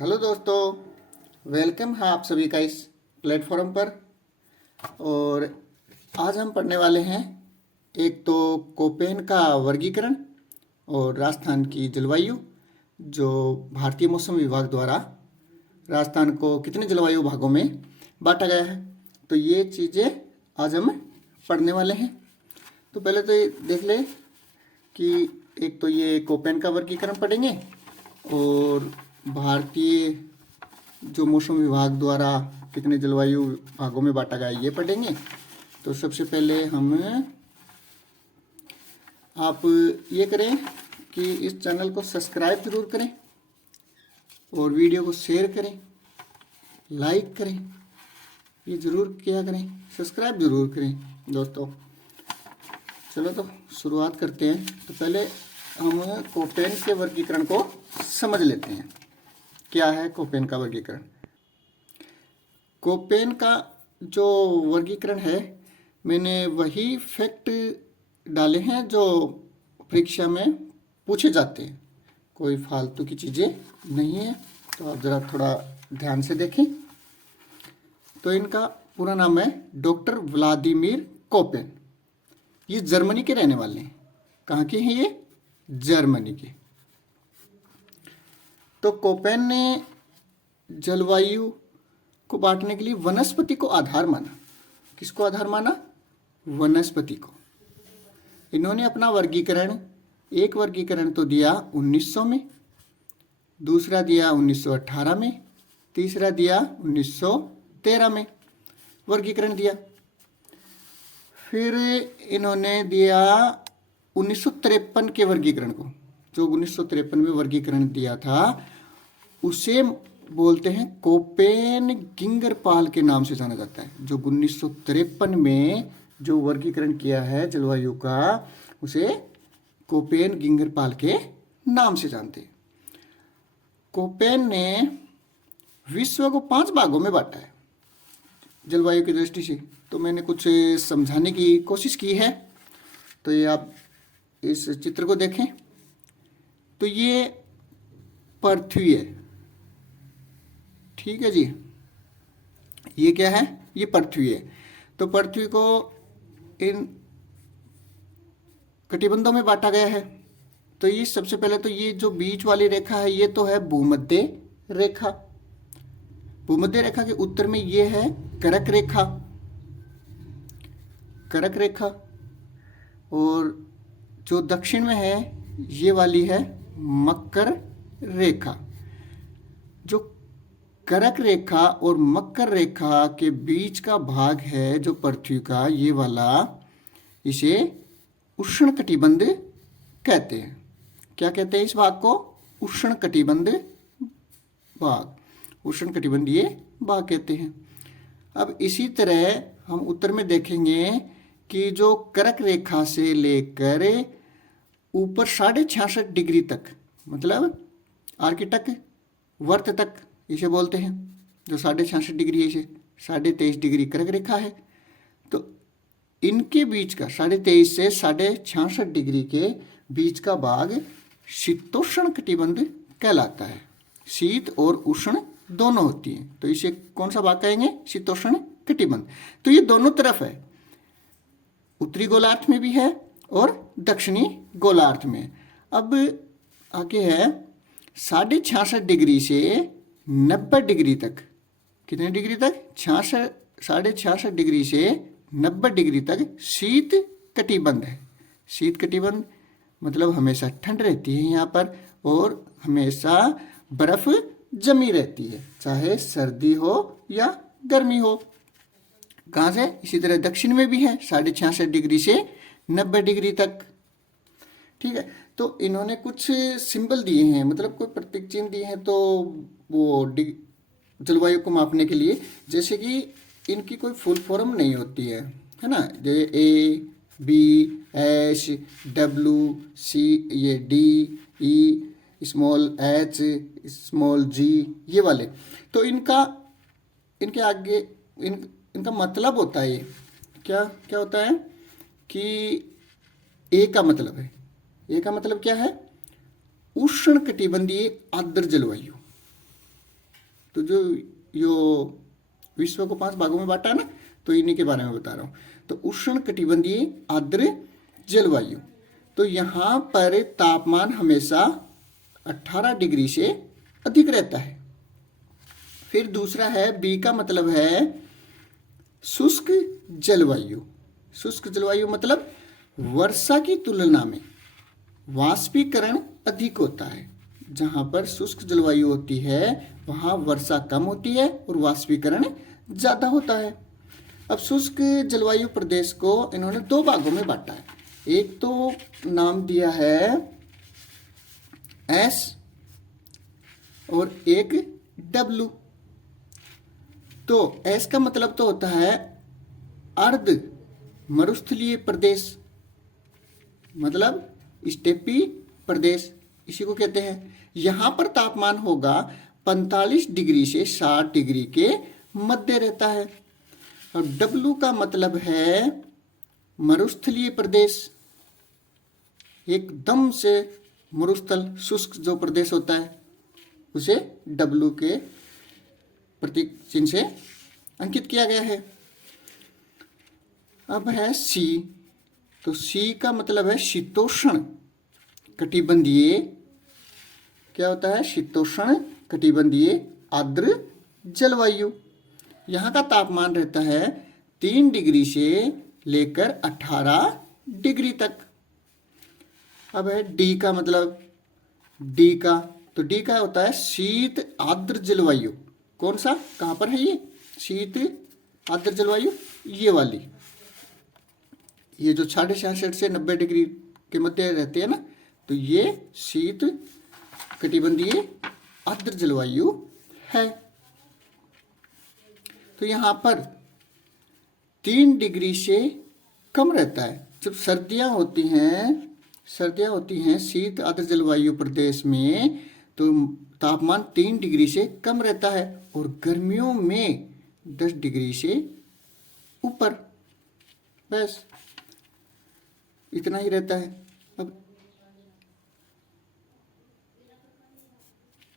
Hello दोस्तों, welcome है आप सभी का इस प्लेटफॉर्म पर। और आज हम पढ़ने वाले हैं एक तो कोपेन का वर्गीकरण और राजस्थान की जलवायु, जो भारतीय मौसम विभाग द्वारा राजस्थान को कितने जलवायु भागों में बांटा गया है। तो ये चीज़ें आज हम पढ़ने वाले हैं। तो पहले तो ये देख ले कि एक तो ये कोपेन का वर्गीकरण पढ़ेंगे और भारतीय जो मौसम विभाग द्वारा कितने जलवायु भागों में बांटा गया ये पढ़ेंगे। तो सबसे पहले हम आप ये करें कि इस चैनल को सब्सक्राइब जरूर करें और वीडियो को शेयर करें, लाइक करें, ये ज़रूर किया करें, सब्सक्राइब जरूर करें दोस्तों। चलो तो शुरुआत करते हैं। तो पहले हम कोपेन के वर्गीकरण को समझ लेते हैं। क्या है कोपेन का वर्गीकरण? कोपेन का जो वर्गीकरण है, मैंने वही फैक्ट डाले हैं जो परीक्षा में पूछे जाते हैं, कोई फालतू की चीज़ें नहीं है। तो आप ज़रा थोड़ा ध्यान से देखें। तो इनका पूरा नाम है डॉक्टर व्लादिमीर कोपेन। ये जर्मनी के रहने वाले हैं। कहाँ के हैं ये? जर्मनी के। तो कोपेन ने जलवायु को बांटने के लिए वनस्पति को आधार माना। किसको आधार माना? वनस्पति को। इन्होंने अपना वर्गीकरण, एक वर्गीकरण तो दिया 1900 में, दूसरा दिया 1918 में, तीसरा दिया 1913 में वर्गीकरण दिया। फिर इन्होंने दिया 1953 के वर्गीकरण को। जो 1953 में वर्गीकरण दिया था उसे बोलते हैं कोपेन गिंगरपाल के नाम से जाना जाता है। जो 1953 में जो वर्गीकरण किया है जलवायु का, उसे कोपेन गिंगरपाल के नाम से जानते हैं। कोपेन ने विश्व को 5 भागों में बांटा है जलवायु की दृष्टि से। तो मैंने कुछ समझाने की कोशिश की है। तो ये आप इस चित्र को देखें। तो ये पृथ्वी है, ठीक है जी। ये क्या है? ये पृथ्वी है। तो पृथ्वी को इन कटिबंधों में बांटा गया है। तो ये सबसे पहले तो ये जो बीच वाली रेखा है ये तो है भूमध्य रेखा। भूमध्य रेखा के उत्तर में ये है कर्क रेखा, कर्क रेखा। और जो दक्षिण में है ये वाली है मकर रेखा। जो कर्क रेखा और मकर रेखा के बीच का भाग है जो पृथ्वी का, ये वाला, इसे उष्ण कटिबंध कहते हैं। क्या कहते हैं इस भाग को? उष्ण कटिबंध भाग, उष्ण कटिबंधीय भाग कहते हैं। अब इसी तरह हम उत्तर में देखेंगे कि जो कर्क रेखा से लेकर ऊपर 66.5 डिग्री तक, मतलब आर्किटक वर्त तक इसे बोलते हैं। जो 66.5 डिग्री है, इसे 23.5 डिग्री कर्क रेखा है। तो इनके बीच का 23.5 से 66.5 डिग्री के बीच का भाग शीतोष्ण कटिबंध कहलाता है। शीत और उष्ण दोनों होती हैं, तो इसे कौन सा भाग कहेंगे? शीतोष्ण कटिबंध। तो ये दोनों तरफ है, उत्तरी गोलार्ध में भी है और दक्षिणी गोलार्ध में। अब आगे है 66.5 डिग्री से 90 डिग्री तक। कितने डिग्री तक? 66.5 डिग्री से 90 डिग्री तक शीत कटिबंध है। शीत कटिबंध मतलब हमेशा ठंड रहती है यहाँ पर और हमेशा बर्फ जमी रहती है, चाहे सर्दी हो या गर्मी हो। कहाँ से? इसी तरह दक्षिण में भी है 66.5 डिग्री से 90 डिग्री तक, ठीक है। तो इन्होंने कुछ सिंबल दिए हैं, मतलब कोई प्रतीक चिन्ह दिए हैं तो वो जलवायु को मापने के लिए। जैसे कि इनकी कोई फुल फॉर्म नहीं होती है ना। जैसे ए, बी, एच, डब्ल्यू, सी, ये डी, ई, स्मॉल एच, स्मॉल जी, ये वाले। तो इनके आगे इनका मतलब होता है, ये क्या क्या होता है कि ए का मतलब है, ए का मतलब क्या है? उष्ण कटिबंधीय आर्द्र जलवायु। तो जो यो विश्व को 5 भागों में बांटा है ना, तो इन्हीं के बारे में बता रहा हूँ। तो उष्ण कटिबंधीय आर्द्र जलवायु, तो यहाँ पर तापमान हमेशा 18 डिग्री से अधिक रहता है। फिर दूसरा है बी का मतलब है शुष्क जलवायु। शुष्क जलवायु मतलब वर्षा की तुलना में वाष्पीकरण अधिक होता है। जहाँ पर शुष्क जलवायु होती है वहाँ वर्षा कम होती है और वाष्पीकरण ज़्यादा होता है। अब शुष्क जलवायु प्रदेश को इन्होंने 2 भागों में बांटा है। एक तो नाम दिया है एस और एक डब्लू। तो एस का मतलब तो होता है अर्ध मरुस्थलीय प्रदेश, मतलब स्टेपी प्रदेश, इसी को कहते हैं। यहाँ पर तापमान होगा 45 डिग्री से 60 डिग्री के मध्य रहता है। और डब्लू का मतलब है मरुस्थलीय प्रदेश, एकदम से मरुस्थल शुष्क जो प्रदेश होता है उसे डब्लू के प्रतीक चिन्ह से अंकित किया गया है। अब है सी, तो सी का मतलब है शीतोष्ण कटिबंधीय, क्या होता है, शीतोष्ण कटिबंधीय आर्द्र जलवायु। यहाँ का तापमान रहता है 3 डिग्री से लेकर 18 डिग्री तक। अब है डी का मतलब, डी का, तो डी का होता है शीत आर्द्र जलवायु। कौन सा, कहाँ पर है ये शीत आर्द्र जलवायु, ये वाली, ये जो 66.5 से 90 डिग्री के मध्य रहती है ना, तो ये शीत कटिबंधीय आर्द्र जलवायु है। तो यहाँ पर 3 डिग्री से कम रहता है। जब सर्दियाँ होती हैं शीत आर्द्र जलवायु प्रदेश में, तो तापमान 3 डिग्री से कम रहता है और गर्मियों में 10 डिग्री से ऊपर, बस इतना ही रहता है। अब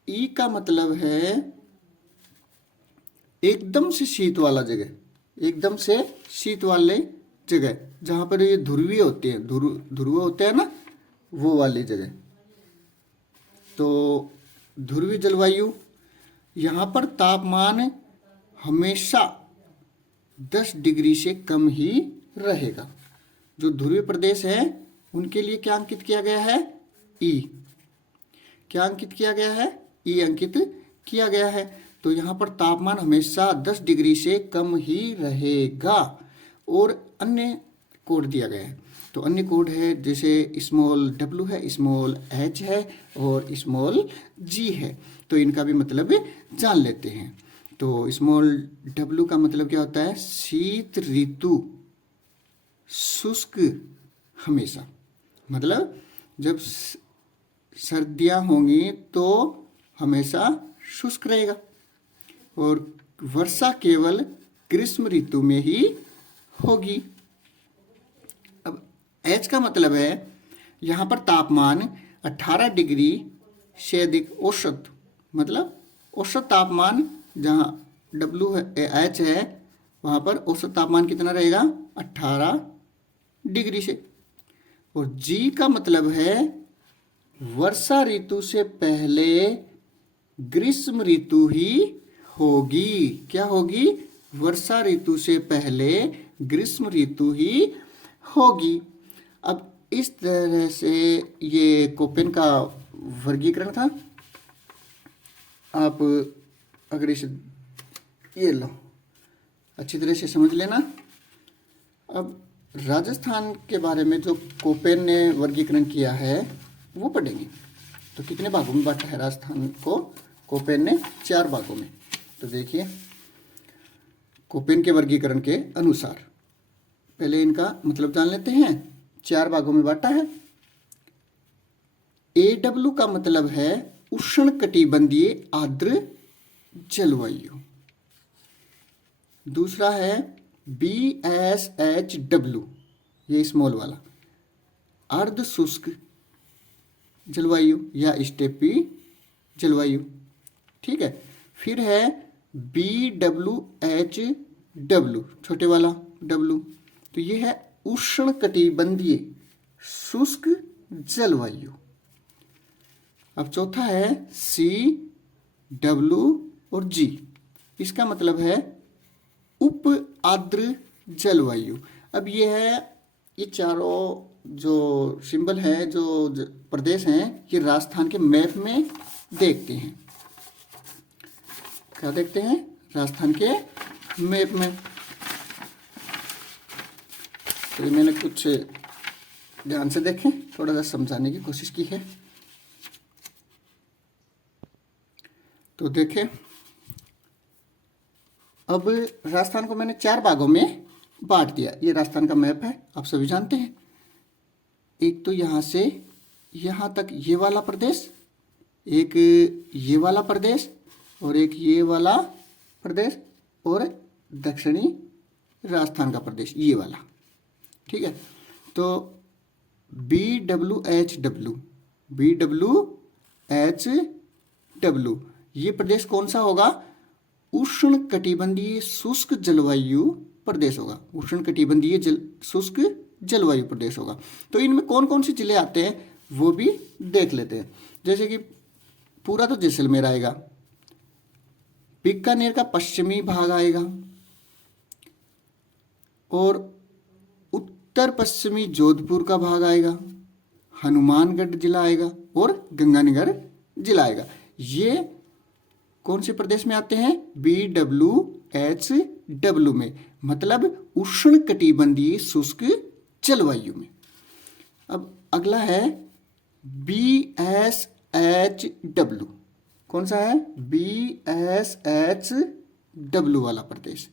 ई का मतलब है एकदम से शीत वाला जगह, एकदम से शीत वाले जगह, जहाँ पर ये ध्रुवीय होते हैं, ध्रुव होते हैं ना, वो वाली जगह। तो ध्रुवीय जलवायु, यहाँ पर तापमान हमेशा 10 डिग्री से कम ही रहेगा। जो ध्रुवीय प्रदेश है उनके लिए क्या अंकित किया गया है, ई। क्या अंकित किया गया है, ई अंकित किया गया है। तो यहाँ पर तापमान हमेशा 10 डिग्री से कम ही रहेगा। और अन्य कोड दिया गया है, तो अन्य कोड है जैसे स्मॉल डब्लू है, स्मॉल एच है और स्मॉल जी है। तो इनका भी मतलब जान लेते हैं। तो स्मॉल डब्लू का मतलब क्या होता है, शीत ऋतु शुष्क हमेशा, मतलब जब सर्दियाँ होंगी तो हमेशा शुष्क रहेगा और वर्षा केवल ग्रीष्म ऋतु में ही होगी। अब एच का मतलब है यहाँ पर तापमान 18 डिग्री से अधिक औसत, मतलब औसत तापमान, जहाँ डब्लू है एच है वहाँ पर औसत तापमान कितना रहेगा, 18 डिग्री से। और जी का मतलब है वर्षा ऋतु से पहले ग्रीष्म ऋतु ही होगी। क्या होगी, वर्षा ऋतु से पहले ग्रीष्म ऋतु ही होगी। अब इस तरह से ये कोपेन का वर्गीकरण था। आप अगर इसे ये लो अच्छी तरह से समझ लेना। अब राजस्थान के बारे में जो कोपेन ने वर्गीकरण किया है वो पढ़ेंगे। तो कितने भागों में बांटा है राजस्थान को कोपेन ने, 4 भागों में। तो देखिए कोपेन के वर्गीकरण के अनुसार पहले इनका मतलब जान लेते हैं। 4 भागों में बांटा है। AW का मतलब है उष्ण कटिबंधीय आर्द्र जलवायु। दूसरा है BSHW, ये स्मॉल वाला, अर्ध शुष्क जलवायु या स्टेपी जलवायु। ठीक है। फिर है BWHW, छोटे वाला W, तो ये है उष्णकटिबंधीय शुष्क जलवायु। अब चौथा है CW और G, इसका मतलब है उप आर्द्र जलवायु। अब ये है, ये चारों जो सिंबल है, जो प्रदेश हैं, ये राजस्थान के मैप में देखते हैं। क्या देखते हैं? राजस्थान के मैप में। तो ये मैंने कुछ ध्यान से देखें, थोड़ा सा समझाने की कोशिश की है। तो देखें, अब राजस्थान को मैंने 4 भागों में बांट दिया। ये राजस्थान का मैप है, आप सभी जानते हैं। एक तो यहाँ से यहाँ तक ये वाला प्रदेश, एक ये वाला प्रदेश, और एक ये वाला प्रदेश, और दक्षिणी राजस्थान का प्रदेश ये वाला। ठीक है, तो BWHW ये प्रदेश कौन सा होगा? उष्णकटिबंधीय शुष्क जलवायु प्रदेश होगा। उष्णकटिबंधीय शुष्क जलवायु प्रदेश होगा। तो इनमें कौन कौन से जिले आते हैं वो भी देख लेते हैं। जैसे कि पूरा तो जैसलमेर आएगा, बीकानेर का पश्चिमी भाग आएगा, और उत्तर पश्चिमी जोधपुर का भाग आएगा, हनुमानगढ़ जिला आएगा, और गंगानगर जिला आएगा। ये कौन से प्रदेश में आते हैं? BWHW में, मतलब उष्णकटिबंधीय शुष्क जलवायु में। अब अगला है BSHW। कौन सा है? BSHW वाला प्रदेश।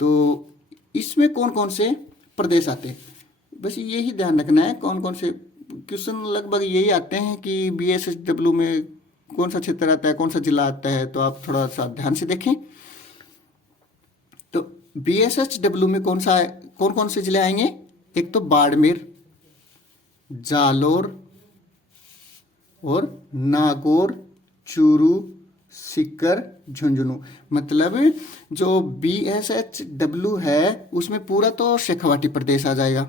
तो इसमें कौन कौन से प्रदेश आते हैं? बस यही ध्यान रखना है, कौन कौन से क्वेश्चन लगभग यही आते हैं कि BSHW में कौन सा क्षेत्र आता है, कौन सा जिला आता है। तो आप थोड़ा सा ध्यान से देखें। तो BSHW में कौन कौन से जिले आएंगे? एक तो बाड़मेर, जालोर, और नागौर, चूरू, सीकर, झुंझुनू। मतलब जो BSHW है उसमें पूरा तो शेखावाटी प्रदेश आ जाएगा,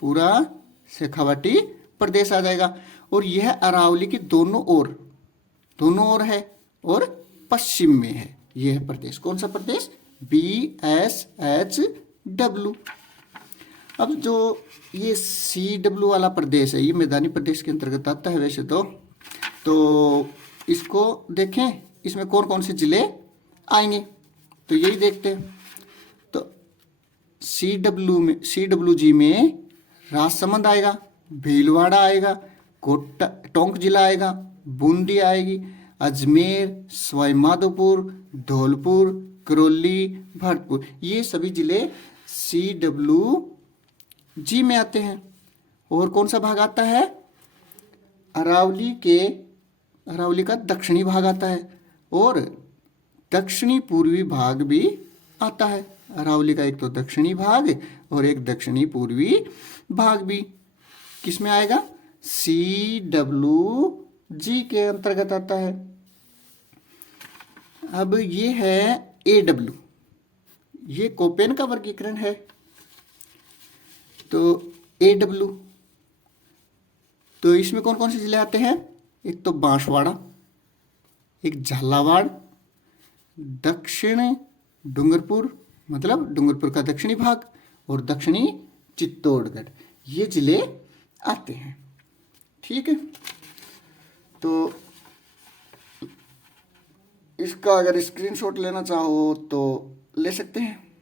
पूरा शेखावाटी प्रदेश आ जाएगा। और यह अरावली के दोनों ओर है, और पश्चिम में है यह प्रदेश। कौन सा प्रदेश? BSHW। अब जो ये CW वाला प्रदेश है, ये मैदानी प्रदेश के अंतर्गत आता है वैसे तो इसको देखें, इसमें कौन कौन से जिले आएंगे, तो यही देखते हैं। तो CWG में राजसमंद आएगा, भीलवाड़ा आएगा, कोटा टोंक जिला आएगा, बूंदी आएगी, अजमेर, सवाईमाधोपुर, धौलपुर, करौली, भरतपुर, ये सभी जिले CWG में आते हैं। और कौन सा भाग आता है? अरावली का दक्षिणी भाग आता है, और दक्षिणी पूर्वी भाग भी आता है। अरावली का एक तो दक्षिणी भाग और एक दक्षिणी पूर्वी भाग भी किस में आएगा? CWG के अंतर्गत आता है। अब ये है AW, ये कोपेन का वर्गीकरण है। तो AW, तो इसमें कौन कौन से जिले आते हैं? एक तो बांसवाड़ा, एक झालावाड़, दक्षिण डूंगरपुर, मतलब डूंगरपुर का दक्षिणी भाग, और दक्षिणी चित्तौड़गढ़, ये जिले आते हैं। ठीक है, तो इसका अगर स्क्रीनशॉट लेना चाहो तो ले सकते हैं।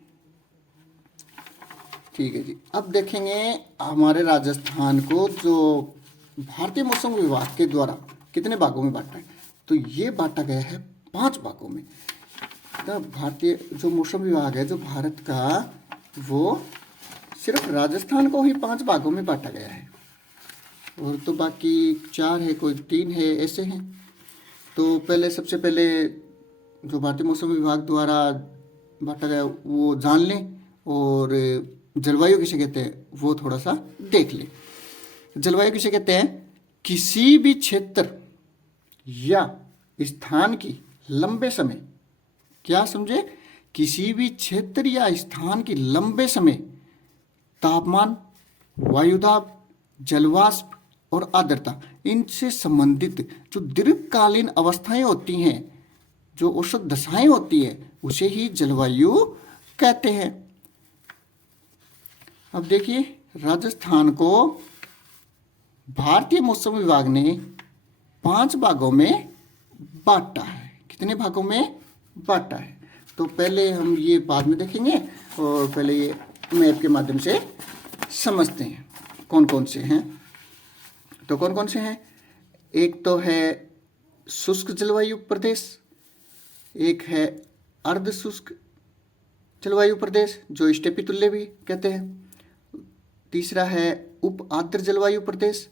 ठीक है जी। अब देखेंगे हमारे राजस्थान को जो भारतीय मौसम विभाग के द्वारा कितने भागों में बांटा है। तो ये बांटा गया है 5 भागों में। तो भारतीय जो मौसम विभाग है जो भारत का, वो सिर्फ राजस्थान को ही 5 भागों में बांटा गया है, और तो बाकी 4 है, कोई 3 है, ऐसे हैं। तो सबसे पहले जो भारतीय मौसम विभाग द्वारा बांटा गया वो जान लें, और जलवायु किसे कहते हैं वो थोड़ा सा देख लें। जलवायु किसे कहते हैं? किसी भी क्षेत्र या स्थान की लंबे समय, क्या समझे, किसी भी क्षेत्र या स्थान की लंबे समय तापमान, वायुदाब, जलवाष्प और आर्द्रता, इनसे संबंधित जो दीर्घकालीन अवस्थाएं होती हैं, जो औसत दशाएं होती है, उसे ही जलवायु कहते हैं। अब देखिए, राजस्थान को भारतीय मौसम विभाग ने 5 भागों में बांटा है। कितने भागों में बांटा है? तो पहले हम ये बाद में देखेंगे, और पहले ये मैप के माध्यम से समझते हैं कौन कौन से हैं। तो कौन कौन से हैं? एक तो है शुष्क जलवायु प्रदेश, एक है अर्ध शुष्क जलवायु प्रदेश, जो स्टेपी तुल्य भी कहते हैं। तीसरा है उप आर्द्र जलवायु प्रदेश,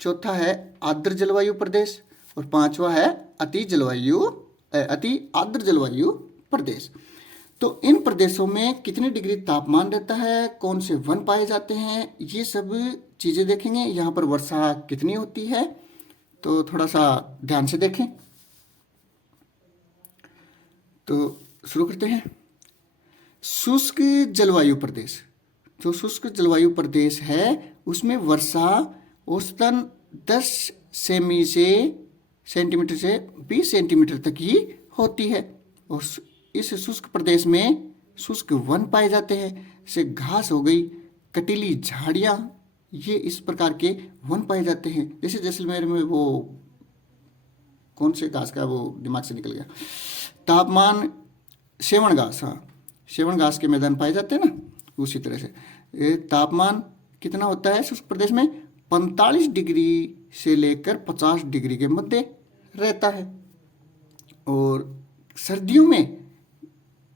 चौथा है आर्द्र जलवायु प्रदेश, और पांचवा है अति आर्द्र जलवायु प्रदेश। तो इन प्रदेशों में कितने डिग्री तापमान रहता है, कौन से वन पाए जाते हैं, ये सब चीज़ें देखेंगे। यहाँ पर वर्षा कितनी होती है, तो थोड़ा सा ध्यान से देखें। तो शुरू करते हैं। शुष्क जलवायु प्रदेश, जो शुष्क जलवायु प्रदेश है उसमें वर्षा औसतन 10 सेंटीमीटर से 20 सेंटीमीटर तक ही होती है। और इस शुष्क प्रदेश में शुष्क वन पाए जाते हैं, जैसे घास हो गई, कटीली झाड़ियाँ, ये इस प्रकार के वन पाए जाते हैं। जैसे जैसलमेर में वो कौन से घास का, वो दिमाग से निकल गया, तापमान सेवण घास, हाँ सेवण घास के मैदान पाए जाते हैं ना, उसी तरह से ये तापमान कितना होता है शुष्क प्रदेश में, 45 डिग्री से लेकर 50 डिग्री के मध्य रहता है। और सर्दियों में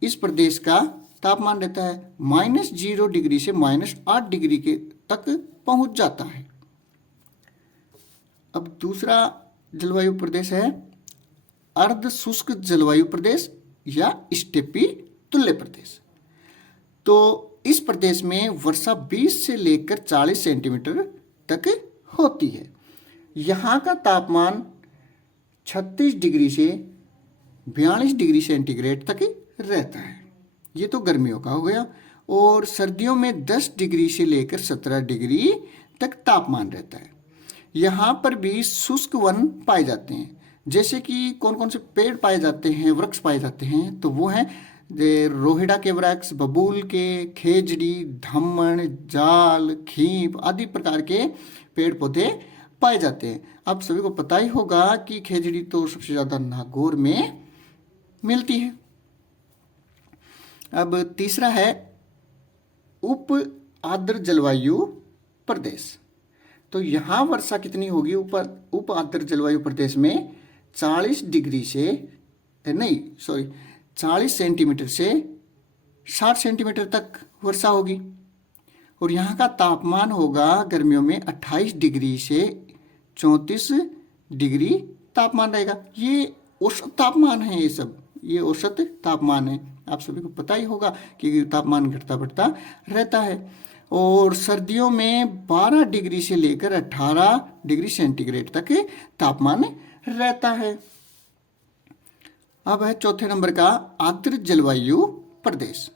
इस प्रदेश का तापमान रहता है -0 डिग्री से -8 डिग्री के तक पहुंच जाता है। अब दूसरा जलवायु प्रदेश है अर्ध शुष्क जलवायु प्रदेश या स्टेपी तुल्य प्रदेश। तो इस प्रदेश में वर्षा 20 से लेकर 40 सेंटीमीटर तक होती है। यहाँ का तापमान 36 डिग्री से 42 डिग्री सेंटीग्रेड तक रहता है। ये तो गर्मियों का हो गया। और सर्दियों में 10 डिग्री से लेकर 17 डिग्री तक तापमान रहता है। यहाँ पर भी शुष्क वन पाए जाते हैं। जैसे कि कौन कौन से पेड़ पाए जाते हैं, वृक्ष पाए जाते हैं, तो वो हैं रोहिड़ा के वृक्ष, बबूल के, खेजड़ी, धम्मन, जाल, खींप आदि प्रकार के पेड़ पौधे पाए जाते हैं। आप सभी को पता ही होगा कि खेजड़ी तो सबसे ज़्यादा नागौर में मिलती है। अब तीसरा है उप आर्द्र जलवायु प्रदेश। तो यहाँ वर्षा कितनी होगी उप आर्द्र जलवायु प्रदेश में 40 सेंटीमीटर से 60 सेंटीमीटर तक वर्षा होगी। और यहाँ का तापमान होगा गर्मियों में 28 डिग्री से 34 डिग्री तापमान रहेगा। ये औसत तापमान है, ये औसत तापमान है। आप सभी को पता ही होगा कि तापमान घटता बढ़ता रहता है। और सर्दियों में 12 डिग्री से लेकर 18 डिग्री सेंटीग्रेड तक तापमान रहता है। अब है चौथे नंबर का आर्द्र जलवायु प्रदेश।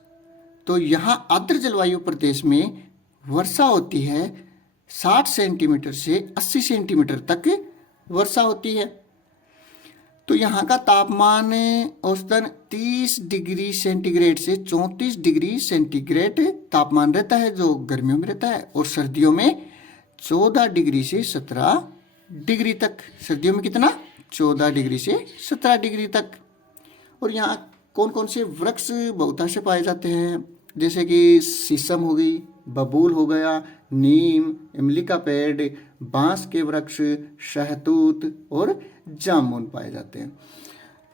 तो यहाँ आर्द्र जलवायु प्रदेश में वर्षा होती है 60 सेंटीमीटर से 80 सेंटीमीटर तक वर्षा होती है। तो यहाँ का तापमान औसतन 30 डिग्री सेंटीग्रेड से 34 डिग्री सेंटीग्रेड तापमान रहता है, जो गर्मियों में रहता है। और सर्दियों में 14 डिग्री से 17 डिग्री तक। सर्दियों में कितना? 14 डिग्री से 17 डिग्री तक। और यहाँ कौन कौन से वृक्ष बहुतायत से पाए जाते हैं, जैसे कि शीशम हो गई, बबूल हो गया, नीम, इमली का पेड़, बांस के वृक्ष, शहतूत और जामुन पाए जाते हैं।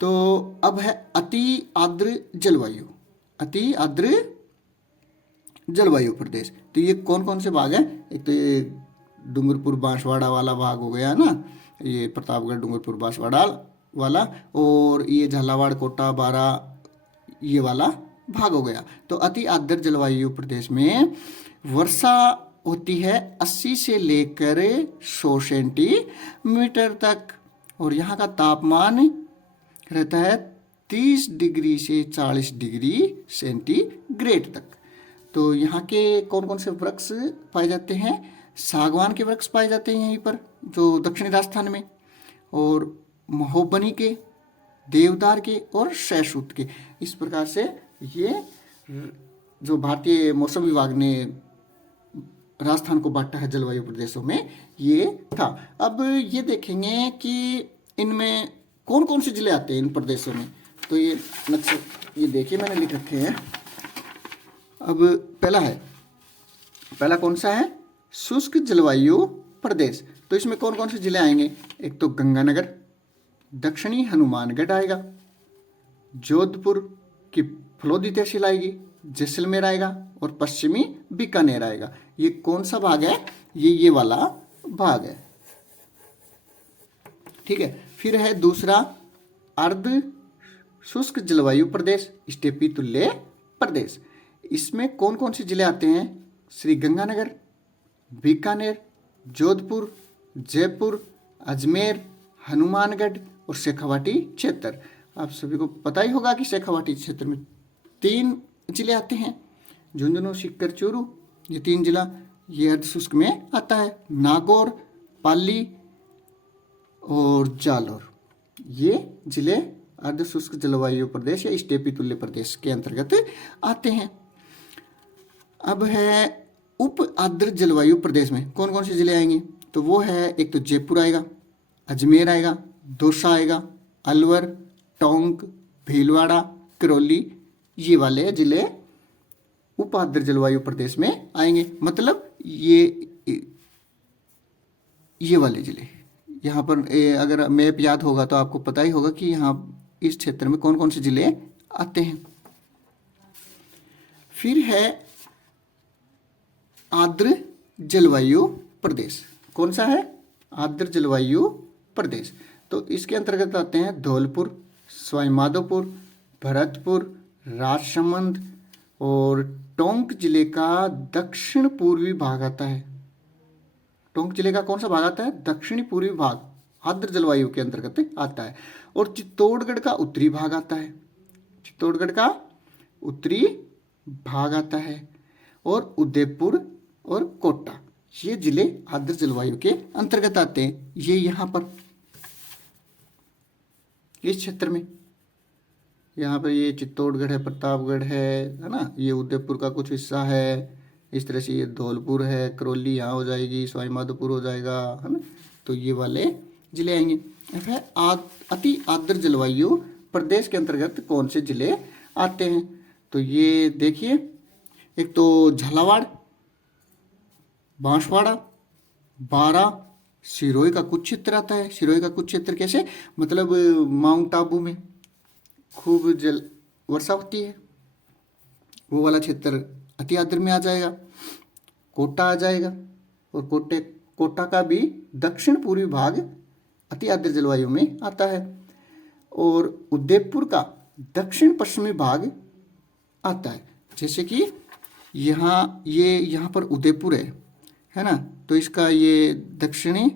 तो अब है अति आर्द्र जलवायु, अति आर्द्र जलवायु प्रदेश। तो ये कौन कौन से भाग हैं? एक तो ये डूंगरपुर बांसवाड़ा वाला भाग हो गया ना, ये प्रतापगढ़ डूंगरपुर बांसवाड़ा वाला, और ये झालावाड़ कोटा बारा ये वाला भाग हो गया। तो अति आर्द्र जलवायु प्रदेश में वर्षा होती है 80 से लेकर 100 सेंटीमीटर तक। और यहाँ का तापमान रहता है 30 डिग्री से 40 डिग्री सेंटीग्रेड तक। तो यहाँ के कौन कौन से वृक्ष पाए जाते हैं? सागवान के वृक्ष पाए जाते हैं यहीं पर, जो दक्षिणी राजस्थान में, और महोगनी के, देवदार के और शहतूत के। इस प्रकार से ये जो भारतीय मौसम विभाग ने राजस्थान को बांटा है जलवायु प्रदेशों में, ये था। अब ये देखेंगे कि इनमें कौन कौन से जिले आते हैं इन प्रदेशों में। तो ये नक्शे ये देखिए मैंने लिख रखे हैं। अब पहला कौन सा है? शुष्क जलवायु प्रदेश। तो इसमें कौन कौन से जिले आएंगे? एक तो गंगानगर, दक्षिणी हनुमानगढ़ आएगा, जोधपुर की फलोदी तहसील आएगी, जैसलमेर आएगा और पश्चिमी बीकानेर आएगा। ये कौन सा भाग है? ये वाला भाग है। ठीक है। फिर है दूसरा अर्ध शुष्क जलवायु प्रदेश, स्टेपी तुल्य प्रदेश। इसमें कौन कौन से जिले आते हैं? श्री गंगानगर, बीकानेर, जोधपुर, जयपुर, अजमेर, हनुमानगढ़ और शेखावाटी क्षेत्र। आप सभी को पता ही होगा कि शेखावाटी क्षेत्र में 3 जिले आते हैं, झुंझुनू, सीकर, चूरू। ये 3 जिला ये अर्धशुष्क में आता है। नागौर, पाली और जालौर, ये जिले अर्धशुष्क जलवायु प्रदेश या स्टेपी तुल्य प्रदेश के अंतर्गत आते हैं। अब है उप आर्द्र जलवायु प्रदेश में कौन कौन से जिले आएंगे? तो वो है, एक तो जयपुर आएगा, अजमेर आएगा, दौसा आएगा, अलवर, टोंक, भीलवाड़ा, करौली। ये वाले जिले उप आर्द्र जलवायु प्रदेश में आएंगे। मतलब ये वाले जिले यहाँ पर अगर मैप याद होगा तो आपको पता ही होगा कि यहाँ इस क्षेत्र में कौन कौन से जिले आते हैं। फिर है आर्द्र जलवायु प्रदेश। कौन सा है? आर्द्र जलवायु प्रदेश। तो इसके अंतर्गत आते हैं धौलपुर, सवाईमाधोपुर, भरतपुर, राजसमंद और टोंक जिले का दक्षिण पूर्वी भाग आता है। टोंक जिले का कौन सा भाग आता है? दक्षिणी पूर्वी भाग आर्द्र जलवायु के अंतर्गत आता है। और चित्तौड़गढ़ का उत्तरी भाग आता है, चित्तौड़गढ़ का उत्तरी भाग आता है। और उदयपुर और कोटा, ये जिले आर्द्र जलवायु के अंतर्गत आते हैं। ये यहाँ पर इस क्षेत्र में, यहाँ पर ये चित्तौड़गढ़ है, प्रतापगढ़ है ना, ये उदयपुर का कुछ हिस्सा है। इस तरह से ये धौलपुर है, करौली यहाँ हो जाएगी, सवाईमाधोपुर हो जाएगा, है ना। तो ये वाले जिले आएंगे। है अति आर्द्र जलवायु प्रदेश के अंतर्गत कौन से जिले आते हैं? तो ये देखिए, एक तो झालावाड़, बांसवाड़ा, बारा, सिरोही का कुछ क्षेत्र आता है। सिरोही का कुछ क्षेत्र कैसे? मतलब माउंट आबू में खूब जल वर्षा होती है, वो वाला क्षेत्र अति आर्द्र में आ जाएगा। कोटा आ जाएगा, और कोटा का भी दक्षिण पूर्वी भाग अति आर्द्र जलवायु में आता है। और उदयपुर का दक्षिण पश्चिमी भाग आता है। जैसे कि यहाँ पर उदयपुर है ना, तो इसका ये दक्षिणी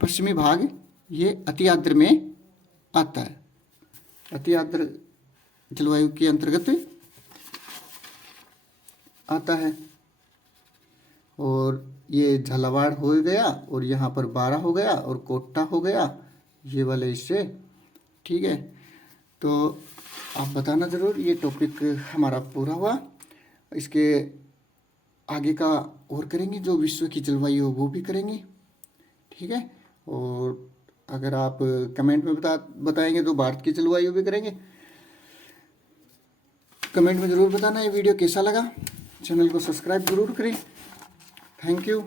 पश्चिमी भाग ये अति आर्द्र में आता है, अति आर्द्र जलवायु के अंतर्गत आता है। और ये झालावाड़ हो गया, और यहाँ पर बारा हो गया, और कोटा हो गया, ये वाले इससे। ठीक है। तो आप बताना ज़रूर। ये टॉपिक हमारा पूरा हुआ। इसके आगे का और करेंगे, जो विश्व की जलवायु वो भी करेंगे। ठीक है। और अगर आप कमेंट में बताएंगे तो भारत की जलवायु भी करेंगे। कमेंट में ज़रूर बताना ये वीडियो कैसा लगा। चैनल को सब्सक्राइब ज़रूर करें। Thank you.